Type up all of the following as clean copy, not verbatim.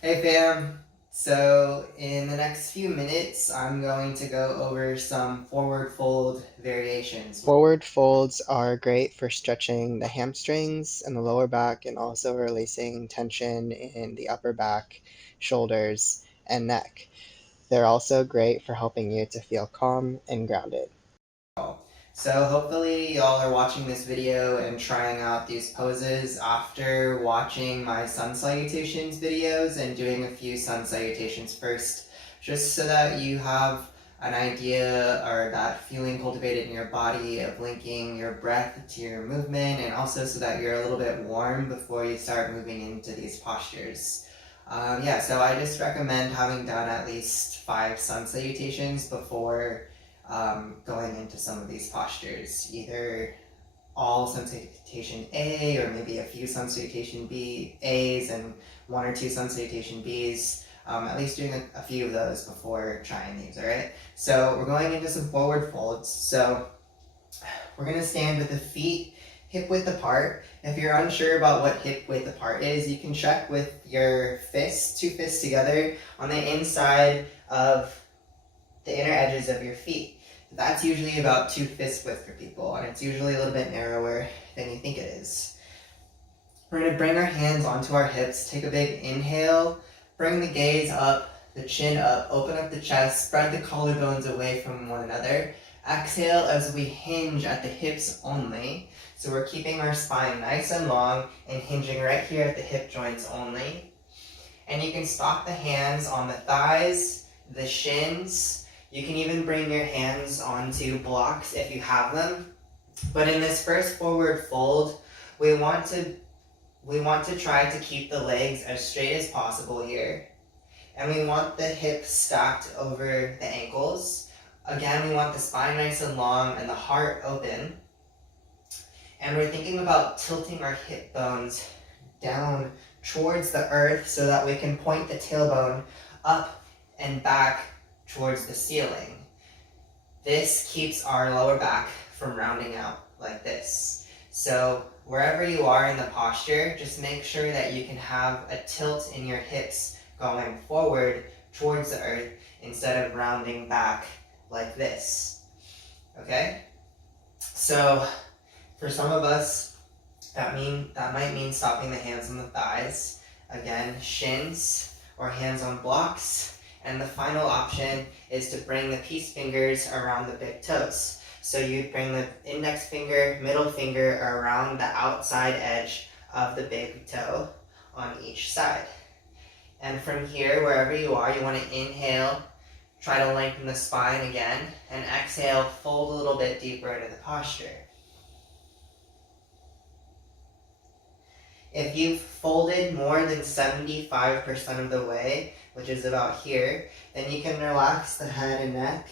Hey fam! So in the next few minutes, I'm going to go over some forward fold variations. Forward folds are great for stretching the hamstrings and the lower back and also releasing tension in the upper back, shoulders, and neck. They're also great for helping you to feel calm and grounded. So hopefully y'all are watching this video and trying out these poses after watching my sun salutations videos and doing a few sun salutations first, just so that you have an idea or that feeling cultivated in your body of linking your breath to your movement, and also so that you're a little bit warm before you start moving into these postures. Yeah, so I just recommend having done at least 5 sun salutations before going into some of these postures, either all sun salutation A or maybe a few sun salutation B A's and 1 or 2 sun salutation B's. At least doing a few of those before trying these, all right? So we're going into some forward folds. So we're gonna stand with the feet hip width apart. If you're unsure about what hip width apart is, you can check with your fists, 2 fists together on the inside of the inner edges of your feet. That's usually about 2 fist width for people, and it's usually a little bit narrower than you think it is. We're going to bring our hands onto our hips, take a big inhale, bring the gaze up, the chin up, open up the chest, spread the collarbones away from one another. Exhale as we hinge at the hips only. So we're keeping our spine nice and long and hinging right here at the hip joints only. And you can stop the hands on the thighs, the shins. You can even bring your hands onto blocks if you have them. But in this first forward fold, we want to try to keep the legs as straight as possible here. And we want the hips stacked over the ankles. Again, we want the spine nice and long and the heart open. And we're thinking about tilting our hip bones down towards the earth so that we can point the tailbone up and back towards the ceiling. This keeps our lower back from rounding out like this. So wherever you are in the posture, just make sure that you can have a tilt in your hips going forward towards the earth instead of rounding back like this. Okay? So for some of us, that might mean stopping the hands on the thighs. Again, shins or hands on blocks. And the final option is to bring the peace fingers around the big toes. So you bring the index finger, middle finger around the outside edge of the big toe on each side. And from here, wherever you are, you want to inhale, try to lengthen the spine again, and exhale, fold a little bit deeper into the posture. If you've folded more than 75% of the way, which is about here, then you can relax the head and neck.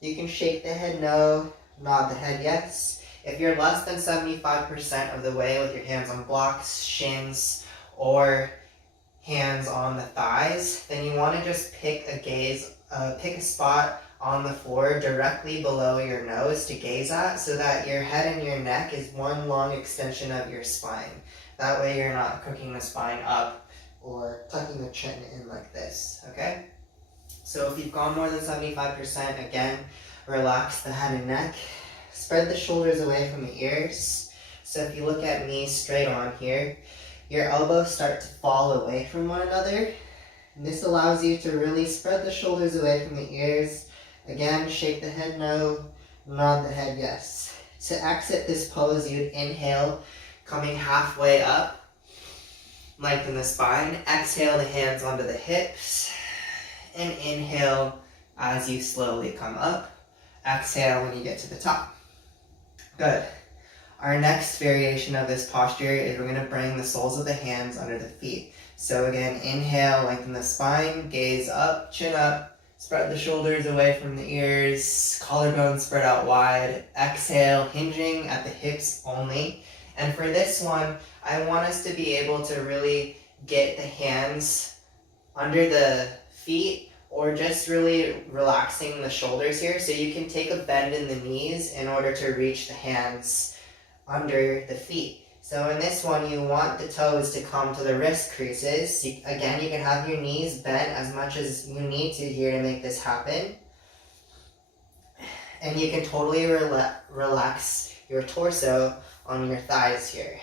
You can shake the head no, nod the head yes. If you're less than 75% of the way with your hands on blocks, shins, or hands on the thighs, then you want to just pick a spot on the floor directly below your nose to gaze at so that your head and your neck is one long extension of your spine. That way you're not crooking the spine up or tucking the chin in like this, okay? So if you've gone more than 75%, again, relax the head and neck. Spread the shoulders away from the ears. So if you look at me straight on here, your elbows start to fall away from one another. And this allows you to really spread the shoulders away from the ears. Again, shake the head no, nod the head yes. To exit this pose, you'd inhale, coming halfway up, lengthen the spine. Exhale the hands onto the hips, and inhale as you slowly come up. Exhale when you get to the top. Good. Our next variation of this posture is we're going to bring the soles of the hands under the feet. So again, inhale, lengthen the spine, gaze up, chin up, spread the shoulders away from the ears, collarbone spread out wide. Exhale, hinging at the hips only. And for this one, I want us to be able to really get the hands under the feet or just really relaxing the shoulders here. So you can take a bend in the knees in order to reach the hands under the feet. So in this one, you want the toes to come to the wrist creases. Again, you can have your knees bent as much as you need to here to make this happen. And you can totally relax your torso on your thighs here.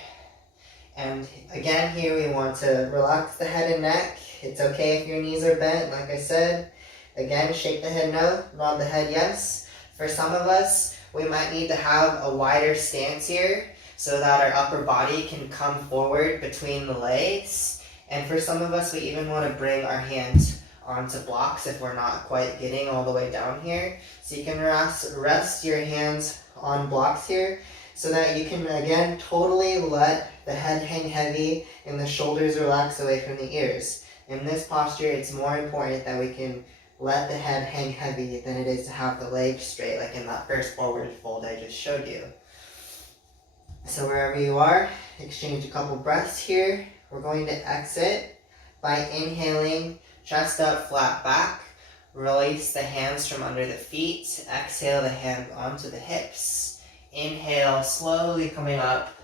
And again, here we want to relax the head and neck. It's okay if your knees are bent, like I said. Again, shake the head no, nod the head yes. For some of us, we might need to have a wider stance here so that our upper body can come forward between the legs. And for some of us, we even want to bring our hands onto blocks if we're not quite getting all the way down here. So you can rest your hands on blocks here so that you can, again, totally let the head hang heavy and the shoulders relax away from the ears. In this posture, it's more important that we can let the head hang heavy than it is to have the legs straight, like in that first forward fold I just showed you. So wherever you are, exchange a couple breaths here. We're going to exit by inhaling, chest up, flat back. Release the hands from under the feet. Exhale the hands onto the hips. Inhale, slowly coming up.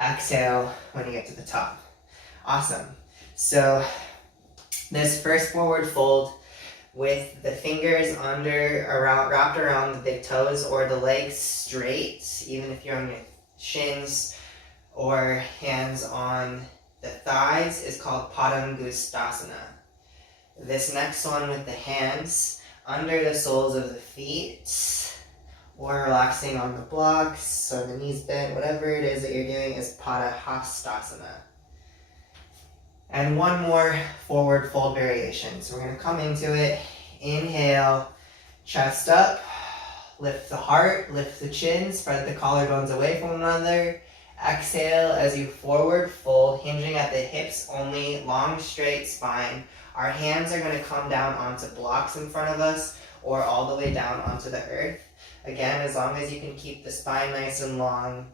Exhale when you get to the top. Awesome. So this first forward fold with the fingers wrapped around the big toes or the legs straight, even if you're on your shins or hands on the thighs, is called Padangusthasana. This next one with the hands under the soles of the feet or relaxing on the blocks or the knees bent, whatever it is that you're doing, is Padahastasana. And one more forward fold variation. So we're going to come into it. Inhale, chest up, lift the heart, lift the chin, spread the collarbones away from one another. Exhale as you forward fold, hinging at the hips only, long straight spine. Our hands are going to come down onto blocks in front of us or all the way down onto the earth. Again, as long as you can keep the spine nice and long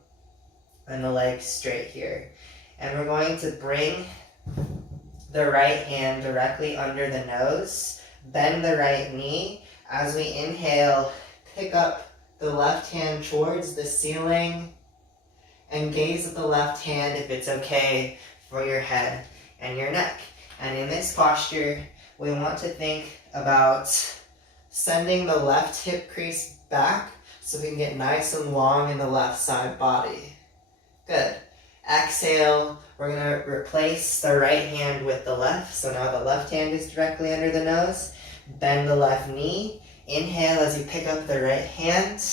and the legs straight here. And we're going to bring the right hand directly under the nose, bend the right knee. As we inhale, pick up the left hand towards the ceiling and gaze at the left hand if it's okay for your head and your neck. And in this posture, we want to think about sending the left hip crease back so we can get nice and long in the left side body. Good. Exhale, we're going to replace the right hand with the left. So now the left hand is directly under the nose. Bend the left knee. Inhale as you pick up the right hand.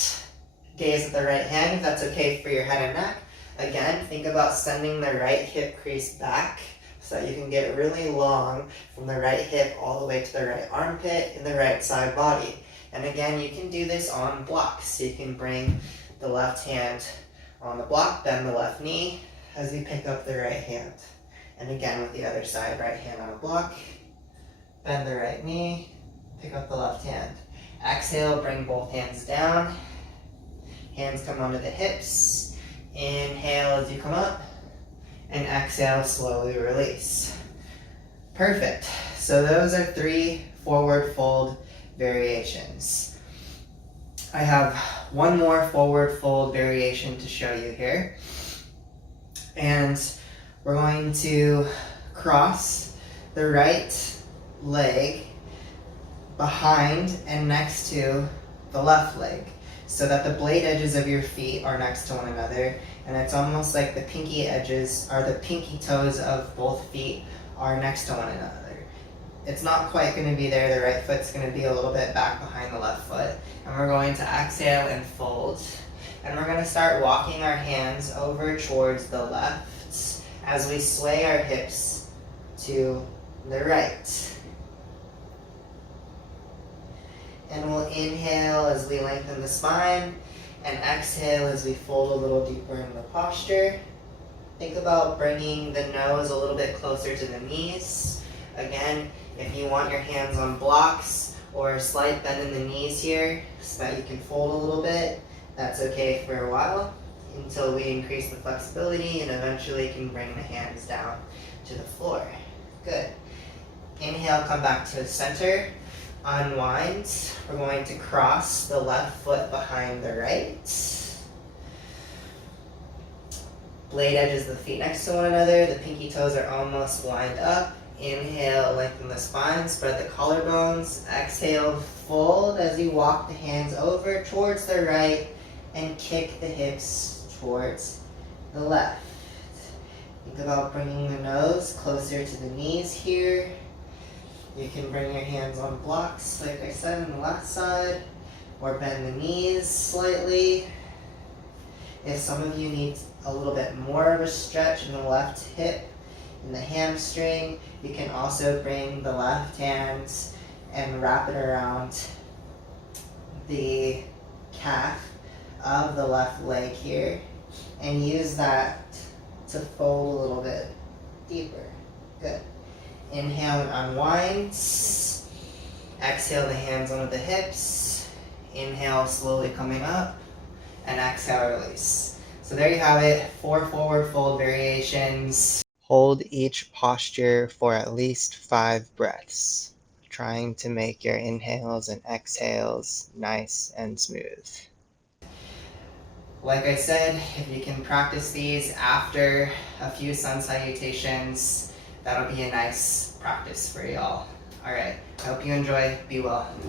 Gaze at the right hand if that's okay for your head and neck. Again, think about sending the right hip crease back so that you can get really long from the right hip all the way to the right armpit in the right side body. And again, you can do this on blocks. So you can bring the left hand on the block, bend the left knee as you pick up the right hand. And again with the other side, right hand on a block, bend the right knee, pick up the left hand. Exhale, bring both hands down. Hands come onto the hips. Inhale as you come up, and exhale, slowly release. Perfect. So those are 3 forward fold variations. I have one more forward fold variation to show you here. And we're going to cross the right leg behind and next to the left leg so that the blade edges of your feet are next to one another, and it's almost like the pinky edges or the pinky toes of both feet are next to one another. It's not quite going to be there. The right foot's going to be a little bit back behind the left foot. And we're going to exhale and fold. And we're going to start walking our hands over towards the left as we sway our hips to the right. And we'll inhale as we lengthen the spine and exhale as we fold a little deeper in the posture. Think about bringing the nose a little bit closer to the knees. Again, if you want your hands on blocks or a slight bend in the knees here so that you can fold a little bit, that's okay for a while until we increase the flexibility and eventually can bring the hands down to the floor. Good. Inhale, come back to the center. Unwind. We're going to cross the left foot behind the right. blade edges of the feet next to one another. The pinky toes are almost lined up. Inhale, lengthen the spine, spread the collarbones. Exhale, fold as you walk the hands over towards the right and kick the hips towards the left. Think about bringing the nose closer to the knees here. You can bring your hands on blocks, like I said, on the left side, or bend the knees slightly. If some of you need a little bit more of a stretch in the left hip, in the hamstring, you can also bring the left hand and wrap it around the calf of the left leg here, and use that to fold a little bit deeper. Good. Inhale and unwind. Exhale the hands onto the hips. Inhale, slowly coming up, and exhale, release. So there you have it, 4 forward fold variations. Hold each posture for at least 5 breaths, trying to make your inhales and exhales nice and smooth. Like I said, if you can practice these after a few sun salutations, that'll be a nice practice for y'all. Alright, I hope you enjoy. Be well.